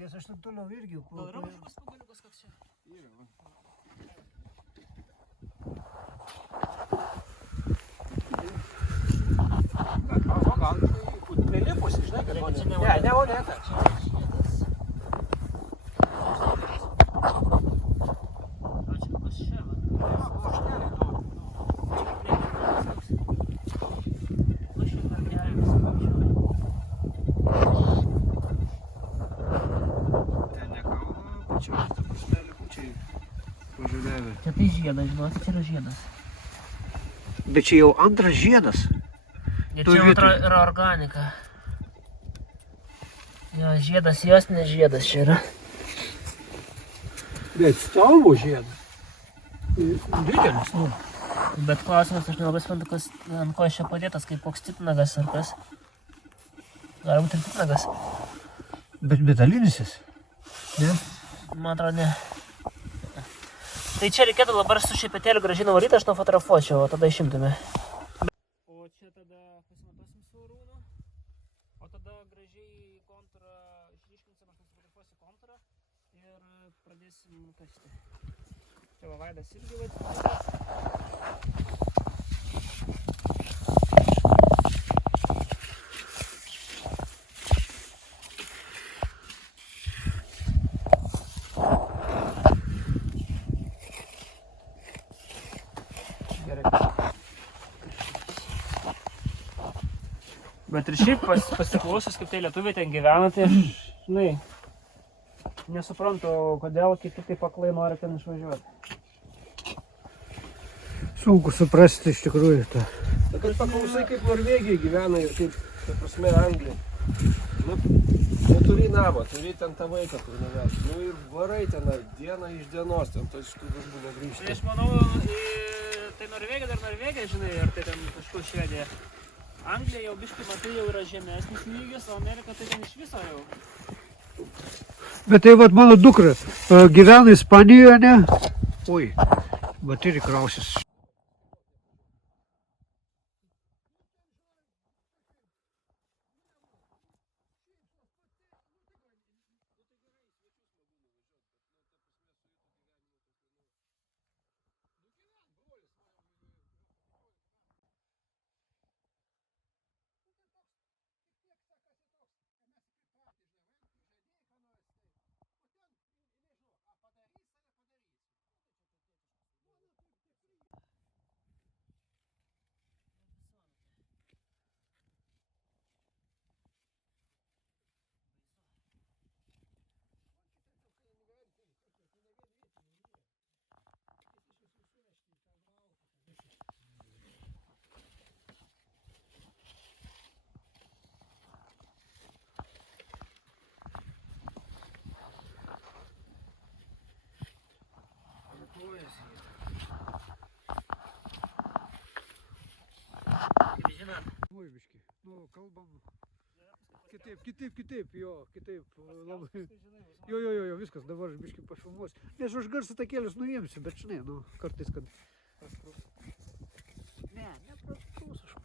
Nes aš ten toliau irgi. Gal yra mažiukas pagaliukas koks čia? Yra, va. Gal prilipusi, žinai, kad Čia ne ne, ne oleta. O čia kas čia, va? Pluošteliai to. Nu, šitą gerai visą važiuoju. Ten ne kalno pačios, ta prasme, likučiai pažaliavę. Čia tai žiedas, žinot, čia yra žiedas. Bet čia jau antras žiedas. Ir Toj čia vietoj. yra organika. Jo, žiedas, jos ne žiedas čia yra. Bet stalvo žiedas. Didelis, nu. Bet klausimas, aš nelabai suprantu, kas ant ko jis čia padėtas, kaip koks titnagas ar kas. Gali būti ir titnagas. Bet metalinis jis. Ne? Man atrodo, ne. Tai čia reikėtų dabar su šepetėliu gražiai nuvaryti, aš nufotografuočiau, o tada išimtume. O čia tada pasimatuosim su rūnu, o tada gražiai kontūrą išryškinsim, aš nufotografuosiu kontūrą ir pradėsim kasti. Čia va Vaidas irgi vadinasi. Bet ir šiaip pasiklausius, kaip tai lietuviai ten gyvena, tai aš, žinai, nesuprantu, kodėl kiti taip aklai nori ten išvažiuoti. Sunku suprasti iš tikrųjų tą. Bet kad paklausai, kaip Norvegija gyvena ir kaip, ta prasme, Anglija. Nu, turi namą, turi ten tą vaiką, kur nuvežti. Nu ir varai tenai, dieną iš dienos, ten tos iš tų darbų Tai negrįžti. aš manau, tai Norvegija dar Norvegija, žinai, ar tai ten kažkur Švedija. Anglija jau biškai matai jau yra žemesnis lygis, o Amerika tai ten iš viso jau. Bet tai vat mano dukra gyvena Ispanijoje, ne? Oi, bet ir krausis. Oi, biški, nu kalbam kitaip, jo, kitaip labai. Jo, viskas, dabar aš biški pafilmuosiu. Nes aš garso takėlius nuimsiu, bet žinai, nu, kartais, kad... Ne, neprasprūs aš.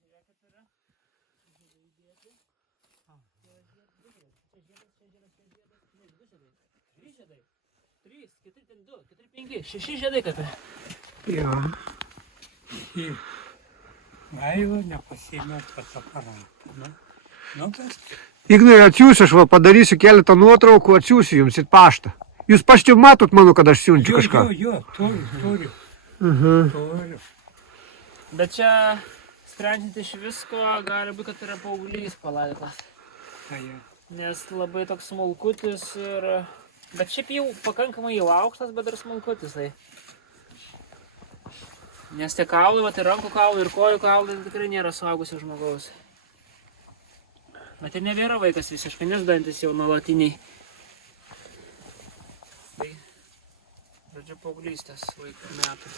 žiūrėkit, yra. Žiedai įdėti. Čia žiedas, čia žiedas, čia žiedas, čia žiedas. Ne, 2 žiedai. 3 žiedai. 3, 4, ten 2, 4, 5, 6 žiedai kapė. Jo. Gaila, nepasiėmiau fotoaparatą. Nu, kas? Ignai, atsiųsiu, aš va padarysiu keletą nuotraukų, atsiųsiu jums į paštą. Jūs paštį matot, manau, kad aš siunčiu kažką. Jo, turiu. Turiu. Bet čia, sprendžiant iš visko, gali būti, kad yra paauglys palaidotas. Nes labai toks smulkutis ir... Bet šiaip jau pakankamai jau aukštas, bet ir smulkutis. Tai. Nes tie kaulai, tai rankų kaulai ir kojų kaulai tikrai nėra suaugusio žmogaus. Bet ir nebėra vaikas visiškai, nes dantis jau nuolatiniai. Tai, žodžiu, paauglystės laiko metų.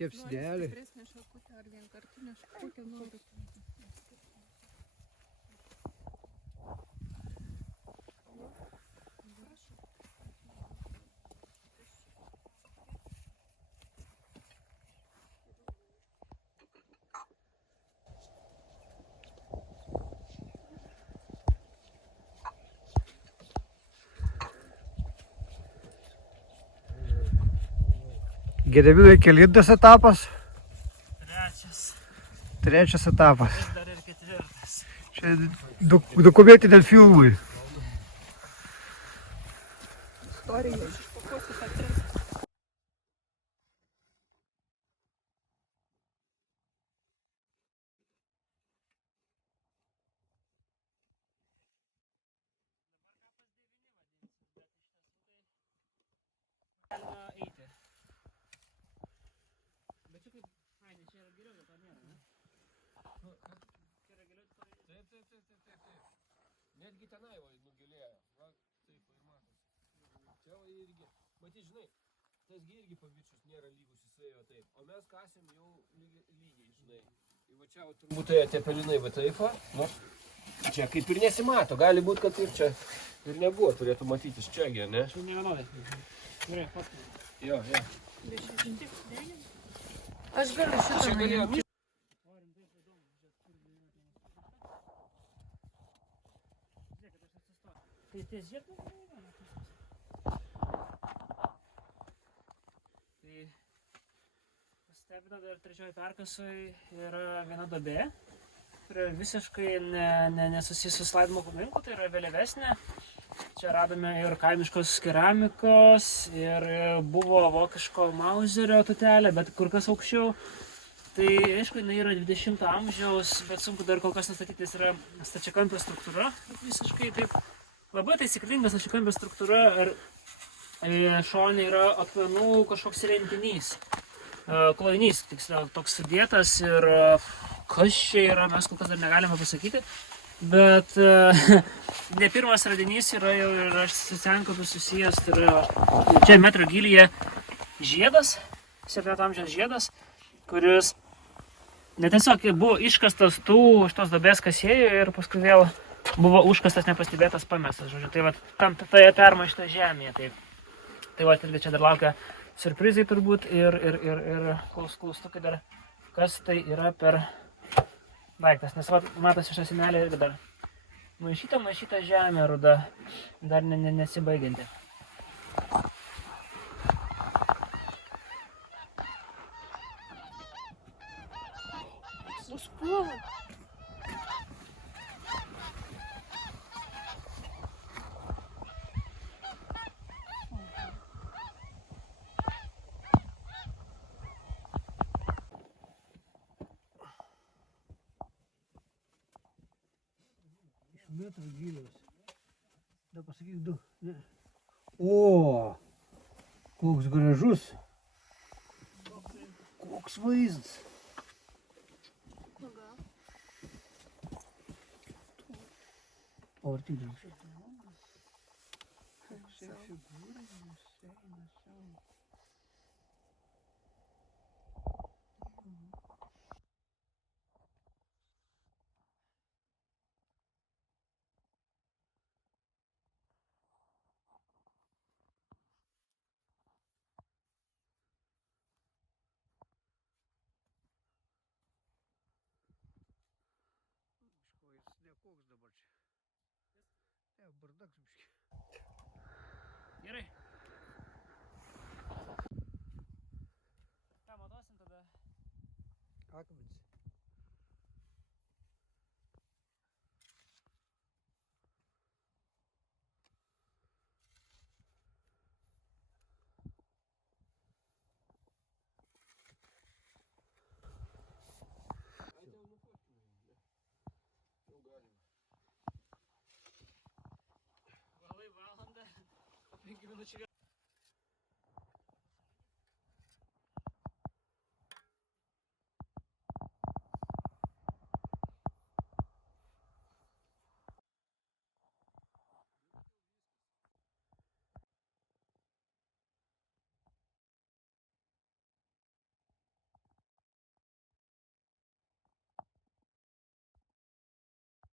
Kepsnelė. Stipresnė šakutė ar vienkartinė šakutė nori. Gedeminai, kelintas etapas? Trečias etapas. Dar ir 4. Čia dokumentiniam filmui. Istorija išpakuosiu tą 3. Galima eiti. Bet čia kaip, fainai, čia yra geriau, bet to nėra, ne? Čia yra geriau, to nėra. Taip. Netgi tenai va nugilėjo. Va, taip, va, matos. Čia va irgi. Matai, žinai, tasgi irgi paviršius nėra lygus, jisai va taip. O mes kasėm jau lygiai, žinai. Ir va čia va turbūt tai tie pelinai va taip va. Nu, čia kaip ir nesimato. Gali būti, kad ir čia ir nebuvo. Turėtų matytis čiagi, ne? Čia nevienodai. Gerai, fotkinu. Jo. Aš galiu šitą Čia galėjo. nuimti. O, rimtai, tai įdomu. Žiūrėk, kur viena tai Žiūrėk, kad aš atsistosiu. Tai ties žiedų yra. Tai pastebina dar 3 perkasui yra viena duobė, kuri visiškai nesusijusi su slaidymo paminklu, tai yra vėlyvesnė. Čia radome ir kaimiškos keramikos, ir buvo vokiško mauzerio tutelė, bet kur kas aukščiau. Tai aišku, jinai yra 20 amžiaus, bet sunku dar kol kas nustatyti, jis yra stačiakampio struktūra. Visiškai taip, labai taisyklinga stačiakampio struktūra, ir šone yra akmenų kažkoks rentinys. Klojinys, tiksliau, toks sudėtas ir kas čia yra, mes kol kas dar negalime pasakyti. Bet ne pirmas radinys yra jau ir aš socialinkopiu susijęs, tai yra čia metro gilyje žiedas, 7 amžiaus žiedas, kuris netiesiog buvo iškastas šitos duobės kasėjų ir paskui vėl buvo užkastas nepastebėtas pamestas, žodžiu, tai va tam toje permaišta žemėje, tai va irgi čia dar laukia siurprizai turbūt ir klaustukai dar, kas tai yra per daiktas, nes va, matosi šią senelę irgi dar maišyta žemė ruda, dar nesibaigianti. Užpuola. Metro gilios. Da pasakyk 2. Ne. O, koks gražus. Koks vaizdas. Ага. O, ar tik daug? Miškojas nekoks dabar čia. Ne, bardakas biški. Gerai. Ką matosim tada? Akmenys. Ai, jau nufotkinai, ne? Jau galima. Valai valandą, 5 minučių